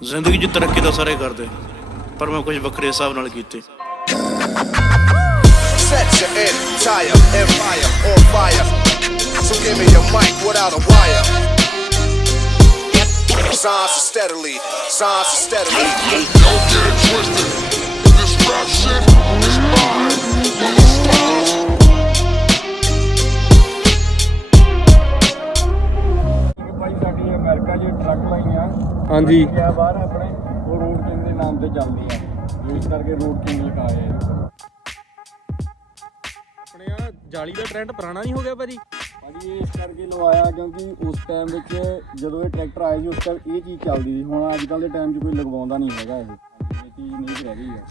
ਜ਼ਿੰਦਗੀ 'ਚ ਤਰੱਕੀ ਤਾਂ ਸਾਰੇ ਕਰਦੇ, ਪਰ ਮੈਂ ਕੁਝ ਵੱਖਰੇ ਹਿਸਾਬ ਨਾਲ ਕੀਤੀ। Set your entire empire on fire. So give me your mic without a wire. Signs steadily, signs steadily. Don't get it twisted. This rap shit is mine. ਭਾਈ ਸਾਡੀ ਅਮਰੀਕਾ 'ਚ ਟਰੱਕ ਲਾਈਆਂ ਹਾਂਜੀ ਕਿਆ ਬਾਹਰ ਆਪਣੇ ਉਹ ਰੋਡ ਕਿੰਗ ਦੇ ਨਾਮ ਤੇ ਚੱਲਦੀ ਆ, ਇਸ ਕਰਕੇ ਰੋਡ ਕਿੰਗ ਲਿਖਾਏ ਆਪਣੇ ਆ ਜਾਲੀ ਦਾ ਟ੍ਰੈਂਡ ਪੁਰਾਣਾ ਨਹੀਂ ਹੋ ਗਿਆ ਭਾਜੀ? ਭਾਜੀ ਇਹ ਇਸ ਕਰਕੇ ਲਵਾਇਆ ਕਿਉਂਕਿ ਉਸ ਟਾਈਮ ਵਿੱਚ ਜਦੋਂ ਇਹ ਟਰੈਕਟਰ ਆਏ ਸੀ ਉਸ ਟਾਈਮ ਇਹ ਚੀਜ਼ ਚੱਲਦੀ ਸੀ। ਹੁਣ ਅੱਜ ਕੱਲ੍ਹ ਦੇ ਟਾਈਮ 'ਚ ਕੋਈ ਲਗਵਾਉਂਦਾ ਨਹੀਂ ਹੈਗਾ, ਇਹ ਚੀਜ਼ ਨਹੀਂ ਰਹਿ ਗਈ ਹੈ।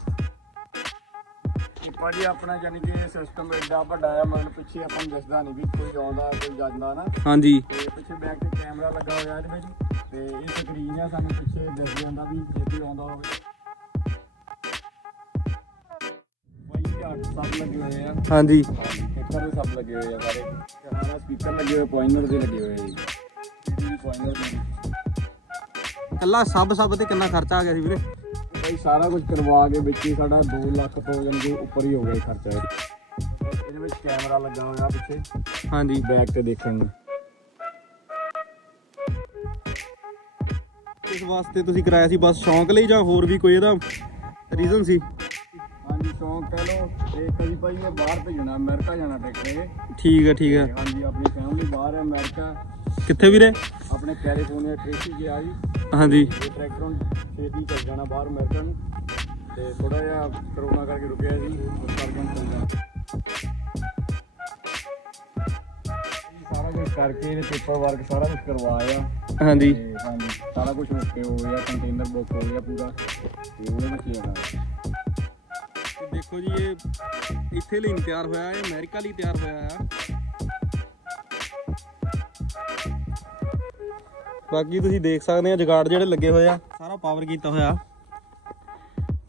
ਇਹ ਭਾਜੀ ਆਪਣਾ ਯਾਨੀ ਕਿ ਇਹ ਸਿਸਟਮ ਐਡਾ ਵੱਡਾ ਆ, ਮਤਲਬ ਪਿੱਛੇ ਆਪਾਂ ਨੂੰ ਦਿਸਦਾ ਨਹੀਂ ਵੀ ਕੋਈ ਆਉਂਦਾ ਕੋਈ ਜਾਂਦਾ ਨਾ। ਹਾਂਜੀ ਤੇ ਪਿੱਛੇ ਬੈਕ ਤੇ ਕੈਮਰਾ ਲੱਗਾ ਹੋਇਆ ਇਹਦੇ ਵਿੱਚ, ਤੇ ਇਹ ਸਕਰੀਨ ਆ, ਸਾਨੂੰ ਪਿੱਛੇ ਦਿਸ ਜਾਂਦਾ ਵੀ ਜੇ ਕੋਈ ਆਉਂਦਾ ਹੋਵੇ। ਭਾਈ ਝਾਟ ਸਭ ਲੱਗੇ ਹੋਏ ਆ, ਹਾਂਜੀ ਸਪੀਕਰ ਦੇ ਸਭ ਲੱਗੇ ਹੋਏ ਆ ਸਾਰੇ, ਕੈਮਰਾ ਸਪੀਕਰ ਲੱਗੇ ਹੋਏ, ਪੁਆਇੰਟਰ ਦੇ ਲੱਗੇ ਹੋਏ ਆ ਜੀ। ਇਹਦੀ ਵੀ ਪੁਆਇੰਟਰ ਦੇ ਕੱਲਾ ਸਭ ਤੇ ਕਿੰਨਾ ਖਰਚਾ ਆ ਗਿਆ ਸੀ ਵੀਰੇ? ਭਾਈ ਸਾਰਾ ਕੁਝ ਕਰਵਾ ਕੇ ਵਿੱਚ ਹੀ ਸਾਡਾ 2 ਲੱਖ ਤੋਂ ਯਾਨੀ ਕਿ ਉੱਪਰ ਹੀ ਹੋ ਗਿਆ ਖਰਚਾ ਇਹਦੇ ਵਿੱਚ। ਕੈਮਰਾ ਲੱਗਾ ਹੋਇਆ ਪਿੱਛੇ ਹਾਂਜੀ ਬੈਕ ਤੇ ਦੇਖਣ ਨੂੰ। ਇਸ ਵਾਸਤੇ ਤੁਸੀਂ ਕਰਾਇਆ ਸੀ ਬਸ ਸ਼ੌਂਕ ਲਈ ਜਾਂ ਹੋਰ ਵੀ ਕੋਈ ਇਹਦਾ ਰੀਜ਼ਨ ਸੀ? ਹਾਂਜੀ ਸ਼ੌਂਕ ਕਹਿ ਲਓ, ਤੇ ਕਦੀ ਭਾਈ ਇਹ ਬਾਹਰ ਭੇਜਣਾ, ਅਮਰੀਕਾ ਜਾਣਾ ਟਰੈਕਟਰ ਇਹ। ਠੀਕ ਹੈ ਤੇ ਹਾਂਜੀ ਆਪਣੀ ਫੈਮਿਲੀ ਬਾਹਰ ਹੈ ਅਮਰੀਕਾ, ਕਿੱਥੇ ਵੀਰੇ? ਆਪਣੇ ਕੈਲੀਫੋਰਨੀਆ ਟ੍ਰੇਸੀ ਗਿਆ ਜੀ। ਹਾਂਜੀ ਇਹ ਟਰੈਕਟਰ ਹੁਣ ਛੇਤੀ ਚੱਲ ਜਾਣਾ ਬਾਹਰ ਅਮਰੀਕਾ ਨੂੰ, ਤੇ ਥੋੜਾ ਜਿਹਾ ਕਰੋਨਾ ਕਰਕੇ ਰੁਕਿਆ ਸੀ, ਉਸ ਕਰਕੇ ਹੁਣ ਚੱਲ ਜਾਣਾ। ਸਾਰਾ ਕੁਝ ਕਰਕੇ ਇਹਦੇ ਪੇਪਰ ਵਰਕ ਸਾਰਾ ਕੁਝ ਕਰਵਾਇਆ। ਹਾਂਜੀ ਤੇ ਹਾਂਜੀ ਸਾਰਾ ਕੁਝ ਓਕੇ ਹੋ ਗਿਆ, ਕੰਟੇਨਰ ਬੁੱਕ ਹੋ ਗਿਆ ਪੂਰਾ, ਤੇ ਉਹਦੇ ਵਿੱਚ ਹੀ ਆਣਾ। ਤੇ ਦੇਖੋ ਜੀ ਇਹ ਇੱਥੇ ਲਈ ਨਹੀਂ ਤਿਆਰ ਹੋਇਆ, ਇਹ ਅਮਰੀਕਾ ਲਈ ਤਿਆਰ ਹੋਇਆ ਆ। ਬਾਕੀ ਤੁਸੀਂ ਦੇਖ ਸਕਦੇ ਆ ਜਗਾੜ ਜਿਹੜੇ ਲੱਗੇ ਹੋਏ ਆ, ਸਾਰਾ ਪਾਵਰ ਕੀਤਾ ਹੋਇਆ,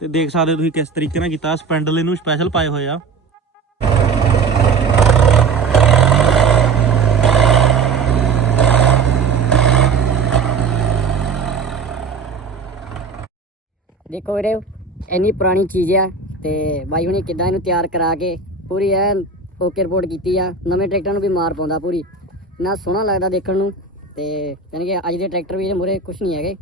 ਤੇ ਦੇਖ ਸਕਦੇ ਹੋ ਤੁਸੀਂ ਕਿਸ ਤਰੀਕੇ ਨਾਲ ਕੀਤਾ। ਸਪੈਂਡਲ ਇਹਨੂੰ ਸਪੈਸ਼ਲ ਪਾਏ ਹੋਏ ਆ। ਦੇਖੋ ਵੀਰੇ ਇੰਨੀ ਪੁਰਾਣੀ ਚੀਜ਼ ਆ, ਤੇ ਬਾਈ ਹੁਣੀ ਕਿੱਦਾਂ ਇਹਨੂੰ ਤਿਆਰ ਕਰਾ ਕੇ ਪੂਰੀ ਐਨ ਓਕੇ ਰਿਪੋਰਟ ਕੀਤੀ ਆ। ਨਵੇਂ ਟਰੈਕਟਰਾਂ ਨੂੰ ਵੀ ਮਾਰ ਪਾਉਂਦਾ ਪੂਰੀ, ਇੰਨਾ ਸੋਹਣਾ ਲੱਗਦਾ ਦੇਖਣ ਨੂੰ। ਤੇ ਯਾਨੀ ਕਿ ਅੱਜ ਦੇ ਟਰੈਕਟਰ ਵੀ ਇਹਦੇ ਮੂਹਰੇ ਕੁਛ ਨਹੀਂ ਹੈਗੇ।